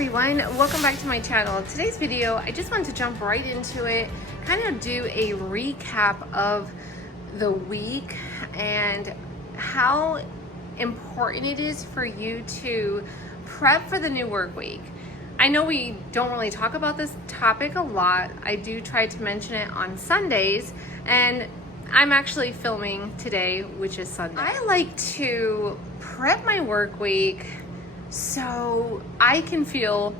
everyone, welcome back to my channel. Today's video, I just want to jump right into it, kind of do a recap of the week and how important it is for you to prep for the new work week. I know we don't really talk about this topic a lot. I do try to mention it on Sundays, and I'm actually filming today, which is Sunday. I like to prep my work week so I can feel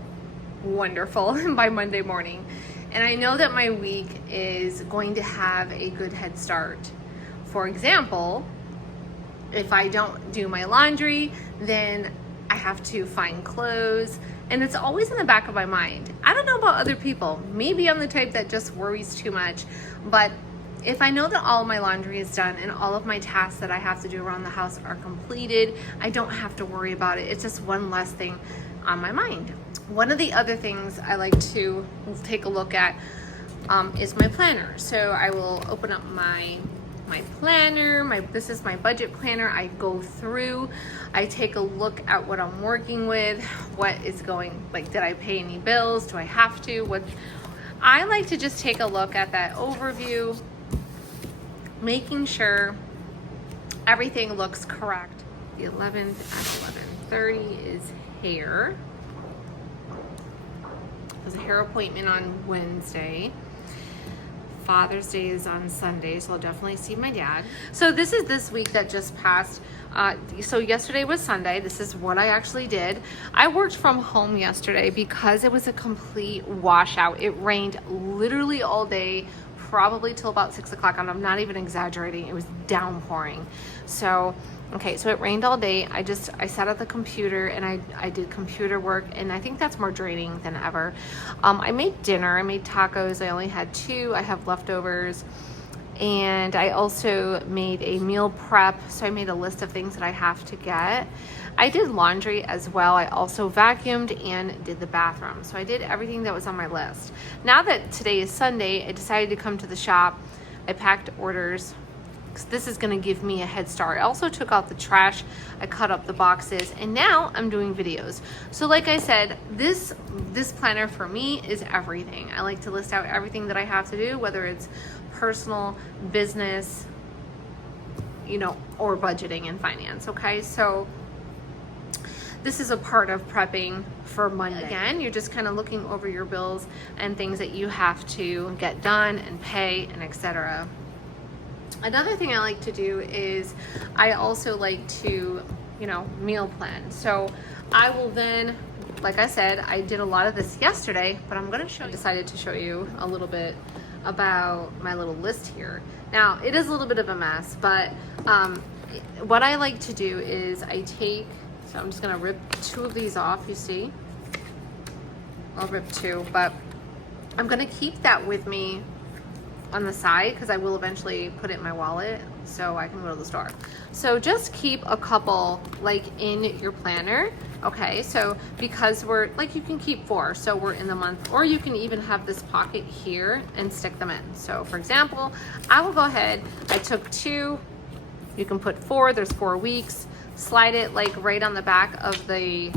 wonderful by Monday morning. And I know that my week is going to have a good head start. For example, if I don't do my laundry, then I have to find clothes, and it's always in the back of my mind. I don't know about other people. Maybe I'm the type that just worries too much, but if I know that all of my laundry is done and all of my tasks that I have to do around the house are completed, I don't have to worry about it. It's just one less thing on my mind. One of the other things I like to take a look at is my planner. So I will open up my planner. This is my budget planner. I go through, I take a look at what I'm working with, what is going, like, did I pay any bills? Do I have to? I like to just take a look at that overview, making sure everything looks correct. The 11th at 11:30 is hair. There's a hair appointment on Wednesday. Father's Day is on Sunday, so I'll definitely see my dad. So this is this week that just passed. So yesterday was Sunday. This is what I actually did. I worked from home yesterday because it was a complete washout. It rained literally all day, probably till about 6 o'clock, and I'm not even exaggerating. It was downpouring. So it rained all day. I sat at the computer and I did computer work, and I think that's more draining than ever. I made dinner. I made tacos. I only had 2. I have leftovers. And I also made a meal prep. So I made a list of things that I have to get. I did laundry as well. I also vacuumed and did the bathroom. So I did everything that was on my list. Now that today is Sunday, I decided to come to the shop. I packed orders. This is going to give me a head start. I also took out the trash. I cut up the boxes, and now I'm doing videos. So like I said, this planner for me is everything. I like to list out everything that I have to do, whether it's personal, business, or budgeting and finance. Okay, so this is a part of prepping for Monday. Again, you're just kind of looking over your bills and things that you have to get done and pay and etc. Another thing I like to do is I also like to, meal plan. So I will then, like I said, I did a lot of this yesterday, but I'm going to show you. I decided to show you a little bit about my little list here. Now, it is a little bit of a mess, but what I like to do is so I'm just going to rip 2 of these off, you see. I'll rip 2, but I'm going to keep that with me on the side because I will eventually put it in my wallet so I can go to the store. So just keep a couple in your planner. Okay, so because you can keep 4, so we're in the month, or you can even have this pocket here and stick them in. So for example, I will go ahead, I took 2, you can put 4, there's 4 weeks, slide it right on the back of the,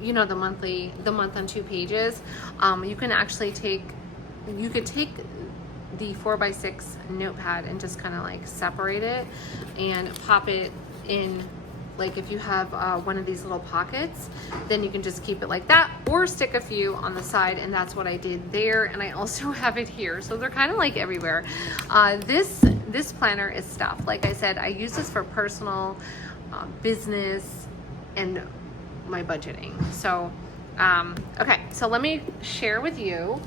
the month on 2 pages. You can actually take the 4x6 notepad and just kind of separate it and pop it in. If you have one of these little pockets, then you can just keep it like that, or stick a few on the side, and that's what I did there. And I also have it here, so they're kind of everywhere. This planner is stuff. Like I said, I use this for personal, business, and my budgeting. So okay, so let me share with you.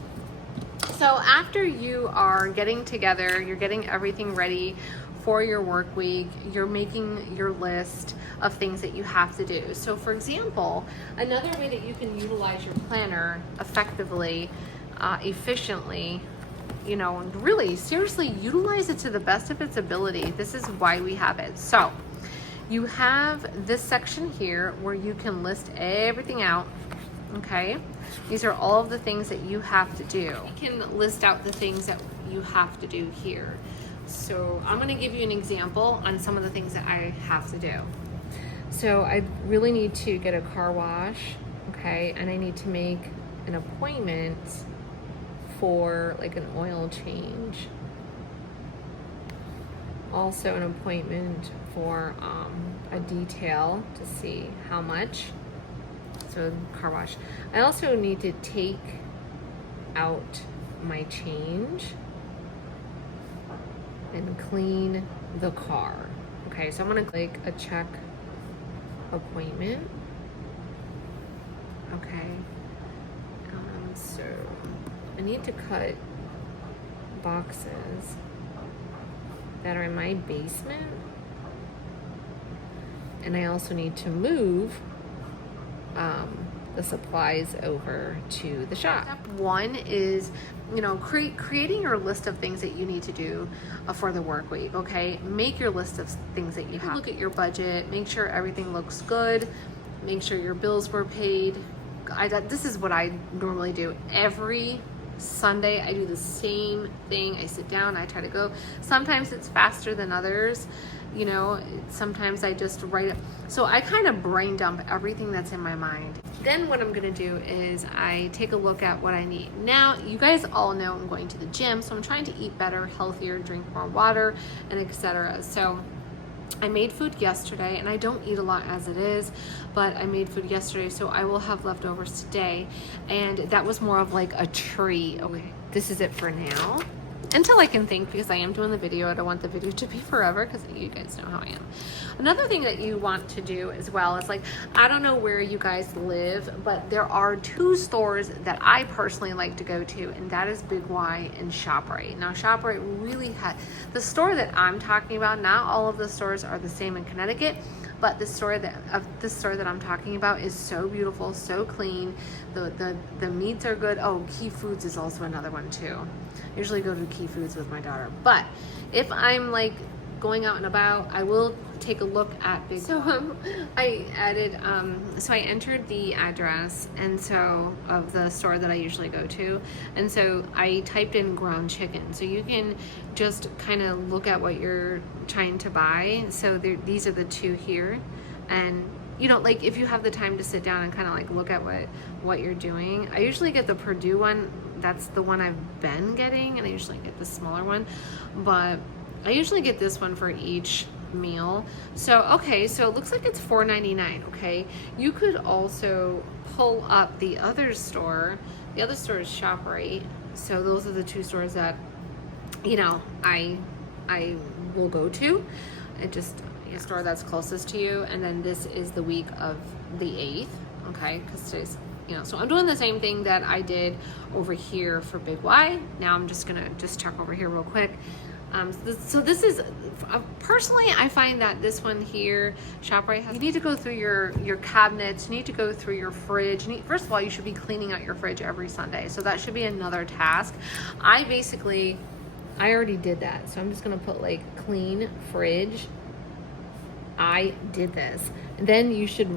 So after you are getting together, you're getting everything ready for your work week, you're making your list of things that you have to do. So for example, another way that you can utilize your planner effectively, efficiently, really seriously utilize it to the best of its ability. This is why we have it. So you have this section here where you can list everything out. Okay, these are all of the things that you have to do. You can list out the things that you have to do here. So I'm going to give you an example on some of the things that I have to do. So I really need to get a car wash. Okay. okay? And I need to make an appointment for like an oil change. Also an appointment for a detail to see how much. So car wash. I also need to take out my change and clean the car. Okay, so I'm gonna click a check appointment. Okay, so I need to cut boxes that are in my basement, and I also need to move the supplies over to the shop. Step one is, you know, creating your list of things that you need to do for the work week. Okay, make your list of things that you have. Look at your budget, make sure everything looks good, make sure your bills were paid. This is what I normally do every Sunday. I do the same thing. I sit down, I try to go. Sometimes it's faster than others, you know, sometimes I just write it. So I kind of brain dump everything that's in my mind. Then what I'm gonna do is I take a look at what I need. Now, you guys all know I'm going to the gym, so I'm trying to eat better, healthier, drink more water, and etc. So I made food yesterday, and I don't eat a lot as it is, but I made food yesterday, so I will have leftovers today. And that was more of like a treat. Okay, this is it for now. Until I can think, because I am doing the video. I don't want the video to be forever, because you guys know how I am. Another thing that you want to do as well is, like, I don't know where you guys live, but there are two stores that I personally like to go to, and that is Big Y and ShopRite. Now, ShopRite really the store that I'm talking about, not all of the stores are the same in Connecticut, but the store that I'm talking about is so beautiful, so clean. The meats are good. Oh, Key Foods is also another one too. I usually go to Key Foods with my daughter, but if I'm like going out and about, I will take a look at Big. So I added, so I entered the address and so of the store that I usually go to, and so I typed in ground chicken. So you can just kind of look at what you're trying to buy. So these are the two here, and you know, like if you have the time to sit down and kind of like look at what you're doing. I usually get the Purdue one. That's the one I've been getting, and I usually get the smaller one, but I usually get this one for each meal. So okay, so it looks like it's $4.99. Okay, you could also pull up the other store. The other store is ShopRite. So those are the two stores that, you know, I will go to. It just a store that's closest to you. And then this is the week of the 8th. Okay, because today's, you know, so I'm doing the same thing that I did over here for Big Y. Now I'm just gonna check over here real quick. So this is, personally, I find that this one here, ShopRite, you need to go through your cabinets, you need to go through your fridge. First of all, you should be cleaning out your fridge every Sunday. So that should be another task. I already did that. So I'm just gonna put like clean fridge. I did this. And then you should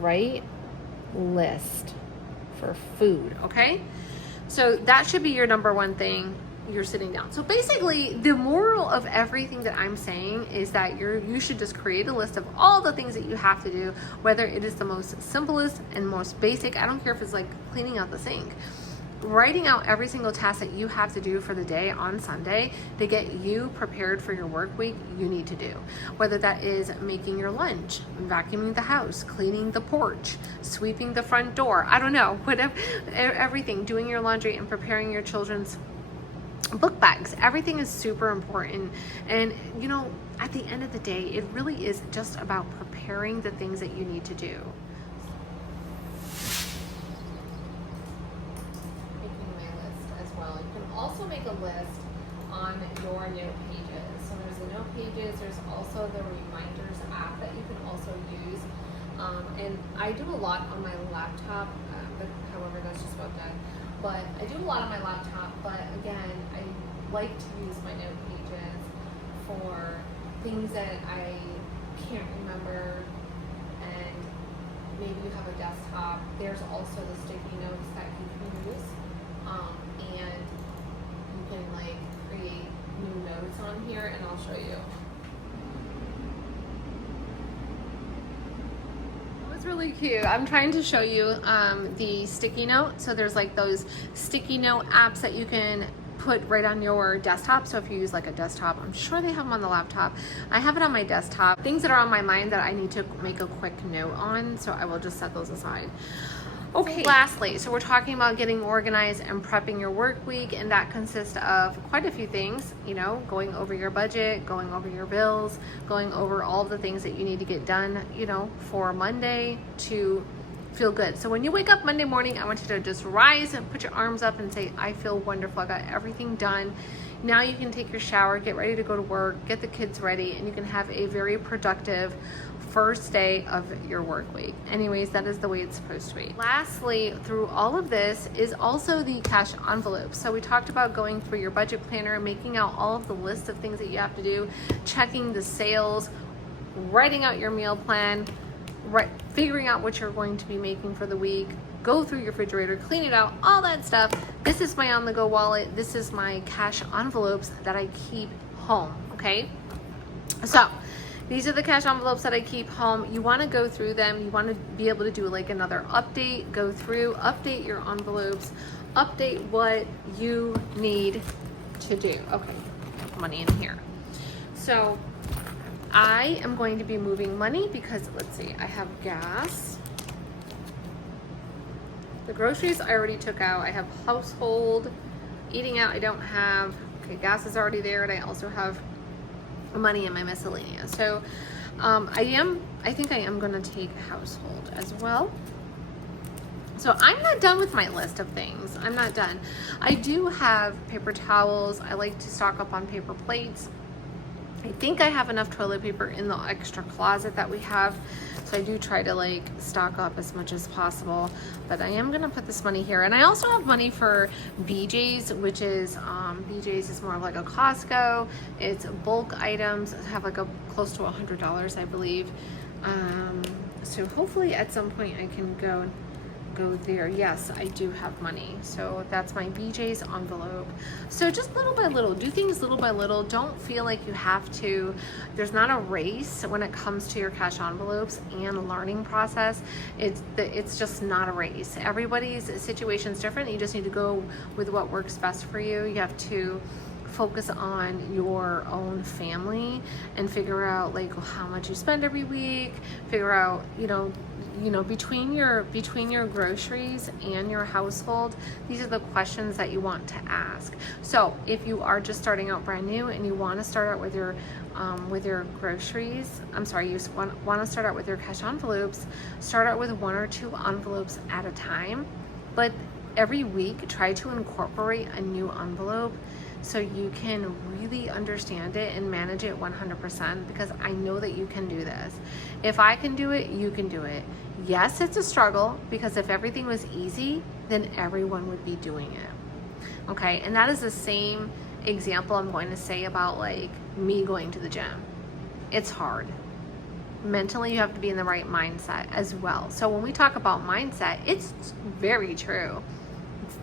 write list for food, okay? So that should be your number one thing. You're sitting down. So basically, the moral of everything that I'm saying is that you should just create a list of all the things that you have to do, whether it is the most simplest and most basic. I don't care if it's like cleaning out the sink. Writing out every single task that you have to do for the day on Sunday to get you prepared for your work week, you need to do. Whether that is making your lunch, vacuuming the house, cleaning the porch, sweeping the front door, I don't know, whatever, everything, doing your laundry and preparing your children's book bags. Everything is super important. And you know, at the end of the day, it really is just about preparing the things that you need to do. Making my list as well. You can also make a list on your note pages. So there's the note pages, there's also the reminders app that you can also use. And I do a lot on my laptop, but however, that's just about done. But I do a lot on my laptop, but again, I like to use my note pages for things that I can't remember, and maybe you have a desktop. There's also the sticky notes that you can use, and you can like create new notes on here, and I'll show you. That's really cute. I'm trying to show you the sticky note. So there's like those sticky note apps that you can put right on your desktop. So if you use like a desktop, I'm sure they have them on the laptop. I have it on my desktop. Things that are on my mind that I need to make a quick note on. So I will just set those aside. Okay, lastly, so we're talking about getting organized and prepping your work week, and that consists of quite a few things, you know, going over your budget, going over your bills, going over all the things that you need to get done, you know, for Monday to feel good. So when you wake up Monday morning, I want you to just rise and put your arms up and say, I feel wonderful. I got everything done. Now you can take your shower, get ready to go to work, get the kids ready, and you can have a very productive first day of your work week. Anyways, that is the way it's supposed to be. Lastly, through all of this is also the cash envelope. So we talked about going through your budget planner, making out all of the lists of things that you have to do, checking the sales, writing out your meal plan, figuring out what you're going to be making for the week, go through your refrigerator, clean it out, all that stuff. This is my on-the-go wallet. This is my cash envelopes that I keep home, okay? So these are the cash envelopes that I keep home. You want to go through them. You want to be able to do like another update, go through, update your envelopes, update what you need to do. Okay, money in here. So I am going to be moving money because let's see, I have gas. The groceries I already took out. I have household, eating out I don't have. Okay, gas is already there, and I also have money in my miscellaneous. So I think I am going to take household as well. So I'm not done with my list of things. I'm not done. I do have paper towels. I like to stock up on paper plates. I think I have enough toilet paper in the extra closet that we have. So I do try to like stock up as much as possible, but I am gonna put this money here. And I also have money for BJ's, which is, BJ's is more of like a Costco. It's bulk items, have like a close to $100, I believe. So hopefully at some point I can go there. Yes, I do have money. So that's my BJ's envelope. So just little by little, do things little by little. Don't feel like you have to. There's not a race when it comes to your cash envelopes and learning process. It's just not a race. Everybody's situation is different. You just need to go with what works best for you. You have to focus on your own family and figure out like how much you spend every week. Figure out, you know, between your groceries and your household, these are the questions that you want to ask. So if you are just starting out brand new and you want to start out with your groceries, you want to start out with your cash envelopes, start out with 1 or 2 envelopes at a time, but every week try to incorporate a new envelope so you can really understand it and manage it 100%, because I know that you can do this. If I can do it, you can do it. Yes, it's a struggle, because if everything was easy, then everyone would be doing it. Okay, and that is the same example I'm going to say about like me going to the gym. It's hard. Mentally, you have to be in the right mindset as well. So when we talk about mindset, it's very true.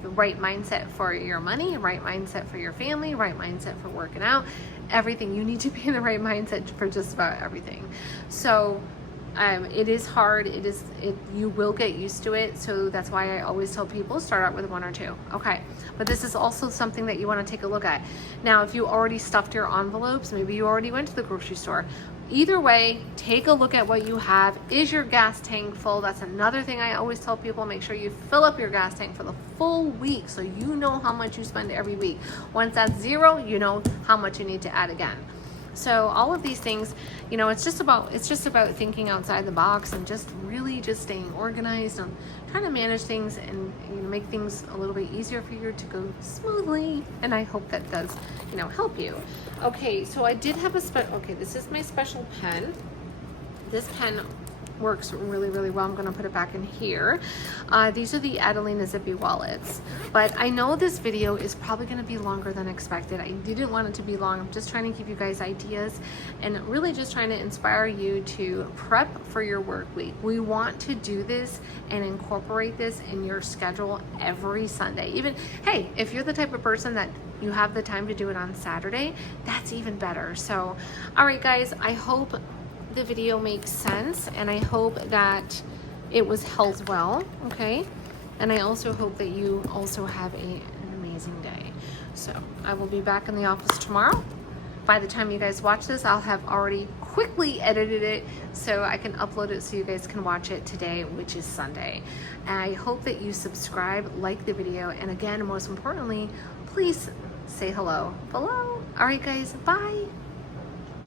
The right mindset for your money, right mindset for your family, right mindset for working out, everything. You need to be in the right mindset for just about everything. So it is hard. You will get used to it. So that's why I always tell people start out with 1 or 2. Okay. But this is also something that you want to take a look at. Now, if you already stuffed your envelopes, maybe you already went to the grocery store. Either way, take a look at what you have. Is your gas tank full? That's another thing I always tell people. Make sure you fill up your gas tank for the full week so you know how much you spend every week. Once that's 0, you know how much you need to add again. So all of these things, you know, it's just about thinking outside the box and just really just staying organized and trying to manage things and, you know, make things a little bit easier for you to go smoothly. And I hope that does, you know, help you. Okay, so I did have this is my special pen. This pen works really, really well. I'm going to put it back in here. These are the Adelina Zippy wallets, but I know this video is probably going to be longer than expected. I didn't want it to be long. I'm just trying to give you guys ideas and really just trying to inspire you to prep for your work week. We want to do this and incorporate this in your schedule every Sunday. Even, hey, if you're the type of person that you have the time to do it on Saturday, that's even better. So, all right, guys, I hope the video makes sense, and I hope that it was held well, okay? And I also hope that you also have an amazing day. So I will be back in the office tomorrow. By the time you guys watch this, I'll have already quickly edited it so I can upload it so you guys can watch it today, which is Sunday. And I hope that you subscribe, like the video, and again, most importantly, please say hello below. All right, guys, bye.